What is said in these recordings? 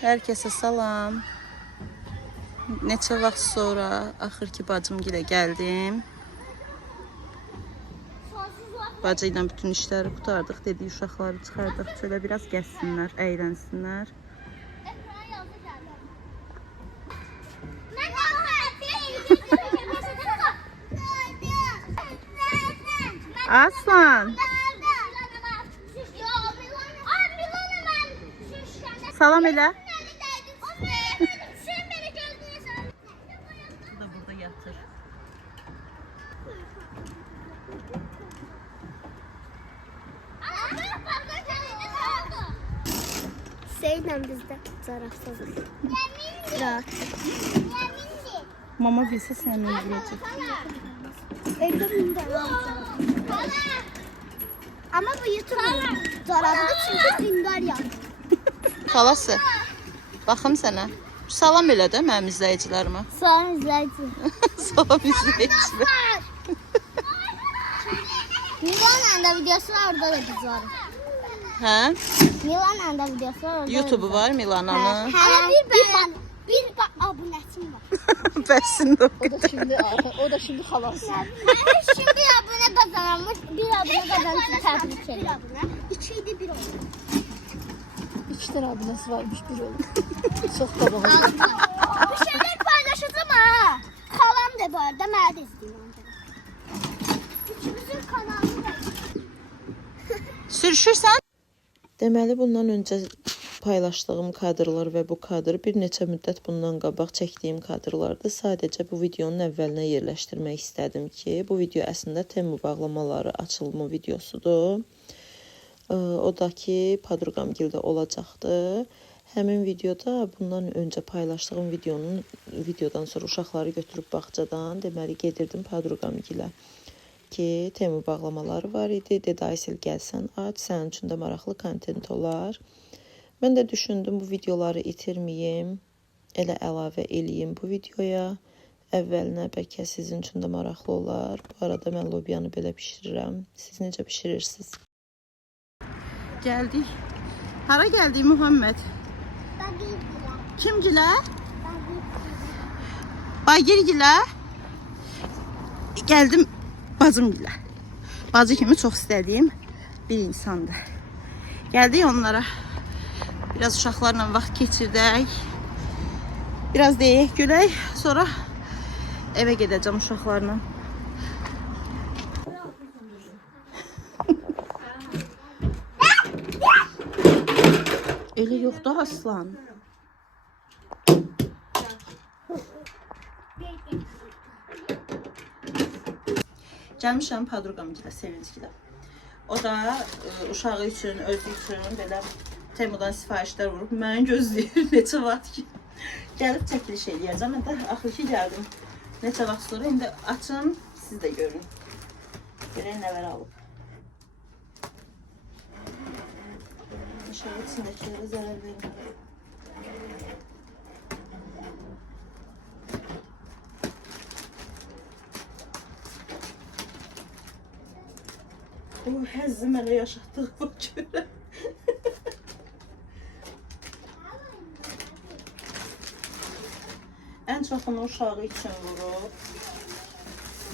Herkese salam. Neçə vaxt sonra axır ki bacımgilə gəldim. Bacı ilə bütün işləri qutardıq. Dedik uşaqları çıxardıq. Şöyle biraz gəzsinlər, əylənsinlər. Aslan. Salam elə. Bu da burada yatır. Seninle bizde zararsızlık. Rahat. Mama bilsə səni izləyəcək. Evde bunda ama bu YouTube zararlı çünkü dindar ya. Xalası. Baxım sənə. Salam elə də mənim izləyicilərimə. Salam izleyici. Salam izləyicilər. Milan'ın da videosu var, orada da biz varız. Hə? Milan'ın da videosu var, orada YouTube var Milananın. Ama bir abonetim var. Bəsində o O da şimdi halası. Şimdi abone kazanmış, bir abone kazanmış tebrik ederim. İkiydi bir oldu. 2 tane abonesi varmış bir olur. Çok da bağlı. Bir şeyler paylaşacağım ha. Kalan da bu arada ben de izleyeyim. Üçümüzün kanalı da. Sürüşürsən? Deməli bundan öncə paylaşdığım kadrlar və bu kadr bir neçə müddət bundan qabaq çəkdiyim kadrlardır. Sadəcə bu videonun əvvəlinə yerləşdirmək istədim ki, bu video əslində Temu bağlamaları açılımı videosudur. O da ki, Padrugamgildə olacaqdı. Həmin videoda bundan öncə paylaşdığım videodan sonra uşaqları götürüb bağçadan deməli gedirdim Padrugamgilə ki, Temu bağlamaları var idi. Dedi Aysel gəlsən aç, sənin üçün də maraqlı kontent olar. Mən də düşündüm bu videoları itirməyim, elə əlavə eləyim bu videoya. Əvvəlinə bəlkə sizin üçün də maraqlı olar. Bu arada mən lobiyanı belə bişirirəm. Siz necə bişirirsiniz? Gəldik. Hara gəldik Muhammed? Kimgilə? Bagirgilə. Gəldim bacımgilə. Bacı kimi çox istədiyim bir insandır. Gəldik onlara. Biraz uşaqlarla vaxt keçirdək. Biraz deyək, gülək. Sonra evə gedəcəm uşaqlarla. Elə yox da aslan. Gəlmişəm Padrugamgilə, Sevincgilə. O da uşağı üçün, özü üçün belə Temudan sifarişlər vurub məni gözləyir neçə vaxt ki. Gəlib çəkiliş eləyəcəm. Mən də axır ki gəldim. Neçə vaxt sonra indi açın, siz də görün. Görək nələr alıb. İnşallah içindəkilərə zərər vermir. O həzzi mənə yaşatdığıma görə. Ən çox onu uşağı üçün vurub.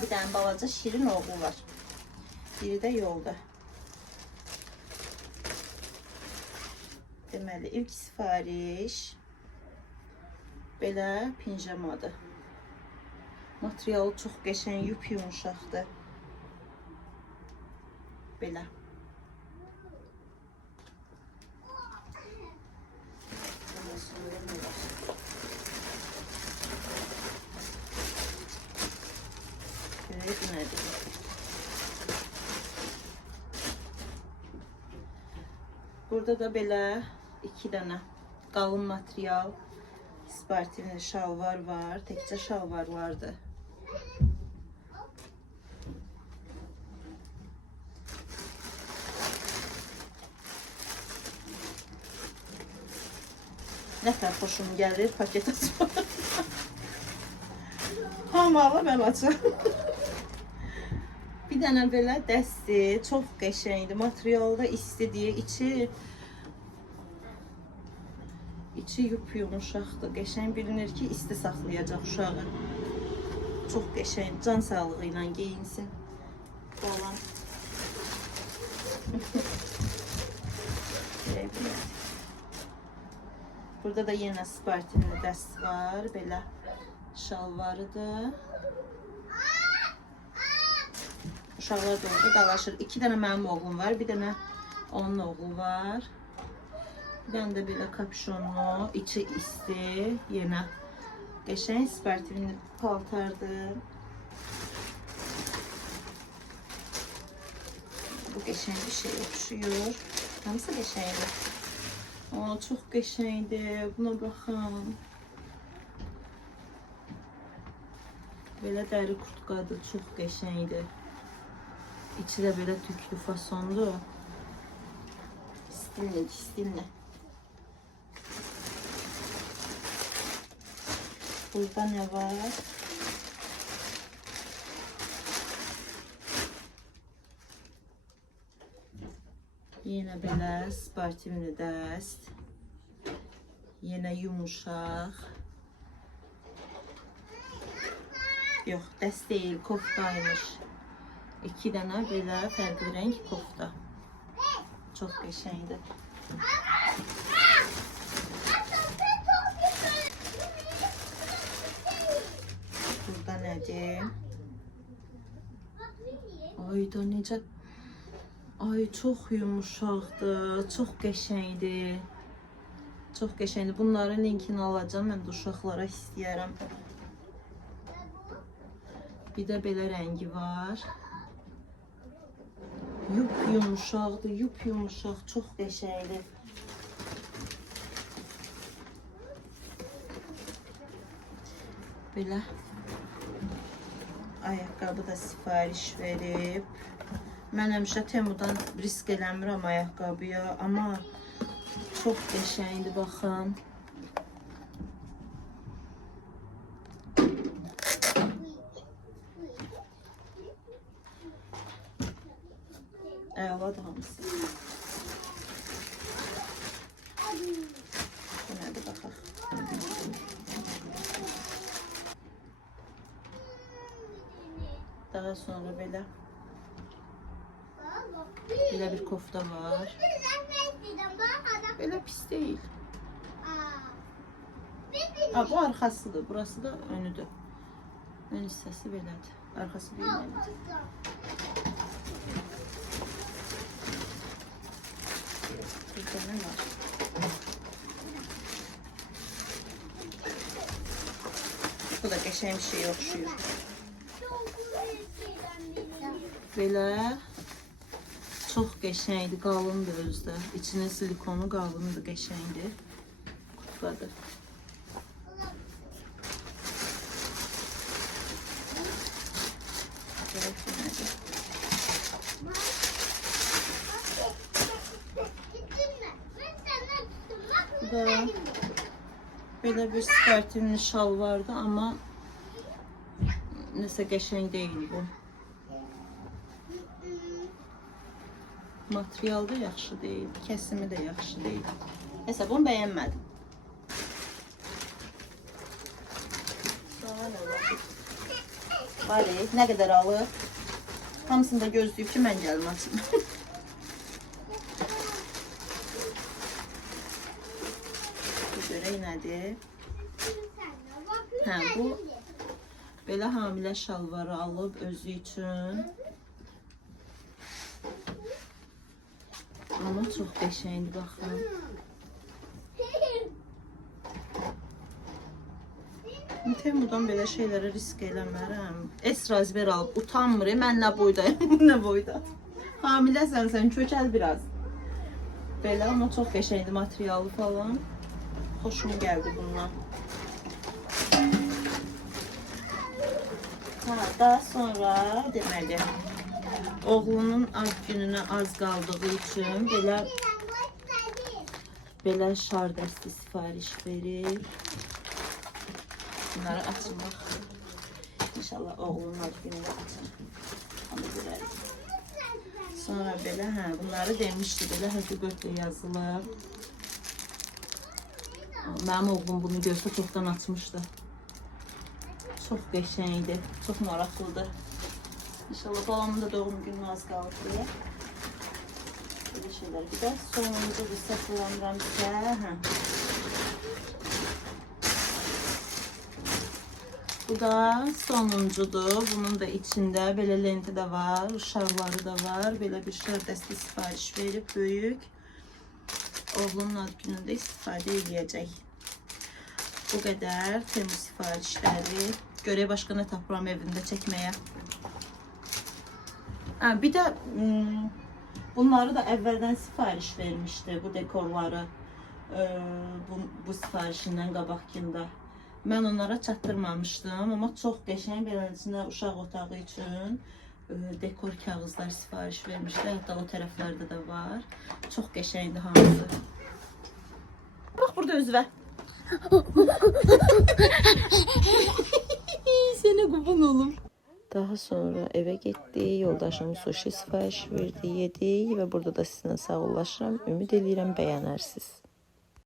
Bir dənə balaca şirin oğlu var. Biri də yolda. Deməli, ilk sifariş belə pinjamadır. Materialı çox qəşəng, yumuşaqdır. Belə. Burada da belə 2 dənə qalın material sportivli şalvar var. Təkcə şalvarlardır. Nə qədər xoşum gəlir paket açmaq. Hamalı mən açam. Bir dənə belə dəsti, çox qəşəngdir. Materialda istidir, İçi yumuşaqdır. Qəşəng bilinir ki, isti saxlayacaq uşağı. Çox qəşəng, can sağlığı ilə geyinsin. Balam. Burada da yenə sportivli dəst var. Belə şalvarıdır. Uşaqlar da orada dalaşır. 2 dənə mənim oğlum var, bir dənə onun oğlu var. Bir dənə də belə kapşonlu, içi isti, yenə qəşəng sportivli paltardır. Bu qəşəng bir şey oxşuyur. Hamısı qəşəngdir. Aa, çox qəşəngdir. Buna baxın. Belə dəri kurtqadır, çox qəşəngdir. İçi də belə tüklü fasondur. Stilli, stilli. Burada ne var? Yine belə sportivli dəst. Yine yumuşaq. Yox, dəst deyil, koftaymış. 2 dənə belə fərqli renk kofta. Çox qəşəngdir. Burada nədir? Ay da necə... Ay çox yumuşaqdır, çox qəşəngdir. Çox qəşəngdir. Bunların linkini alacağım, mən də uşaqlara istəyərəm. Bir də belə rəngi var. Yumuşaqdır, yumuşaq, çox qəşəngdir. Belə ayaqqabı da sifariş verib. Mən həmişə Temudan risk eləmirəm ayaqqabıya, amma çox qəşəngdir, baxın. Əladır hamısı. Bu nədir, baxaq. Daha sonra belə bir kofta var. Belə pis deyil. Bu arxasıdır, burası da önüdür. Ön hissəsi belədir. Arxası deyil. Burada nə var? Bu da qəşəng bir şey oxşuyur. Belə çox qəşəngdir, qalındır özdə. İçinin silikonu qalındır, qəşəngdir. Kutladır. Bu da belə bir sportivli şal vardı, amma nəsə qəşəng deyil bu. Material da yaxşı deyil, kəsimi də yaxşı deyil. Nəsə, bunu bəyənmədim. Daha nə var? Var, nə qədər alır? Hamısını da gözləyib ki, mən gəlim açım. Bu görək nədir? Hə, bu belə hamilə şalvarı alıb özü üçün. Ama çox qəşəngdir, baxın. Temudan belə şeylərə risk eləmərəm. Razmer alıb, utanmır, mən nə boydayım, nə boyda. Hamiləsən sən, kökəl biraz. Belə, amma çox qəşəngdir materialı falan. Xoşum gəldi bundan. Daha sonra deməli, oğlunun ad gününə az qaldığı üçün belə şar dəsti sifariş verir. Bunları açmaq. İnşallah oğlunun ad gününə açar. Onu görərik. Sonra belə, bunları demişdi, belə həqiqətlə yazılır. Mənim oğlum bunu görsə çoxdan açmışdı. Çox qəşəngdir, çox maraqlıdır. İnşallah balamın da doğum günü az qalır deyə. Böyle şeyler. Bir de sonumuzu bir sıfırlandıran bir şey. Bu da sonuncudur. Bunun da içinde böyle lenti de var, şarları da var. Böyle bir şar dəsti sipariş verip büyük. Oğlumun ad günündə istifadə edəcək. Bu qədər temiz sifarişləri. Görək başqa nə tapıram evində çəkməyə. Bir də bunları da əvvəldən sifariş vermişdi, bu dekorları. Bu sifarişindən qabaqkında. Mən onlara çatdırmamışdım, amma çox qəşəng, beləsinə uşaq otağı üçün dekor kağızlar sifariş vermişdi. Hətta o tərəflərdə də var. Çox qəşəngdir hamısı. Bax burada özvə. Sənə qurban olum. Daha sonra eve getdik, yoldaşım sushi sifariş verdi, yedik və burada da sizinlə sağollaşıram. Ümid edirəm bəyənərsiniz.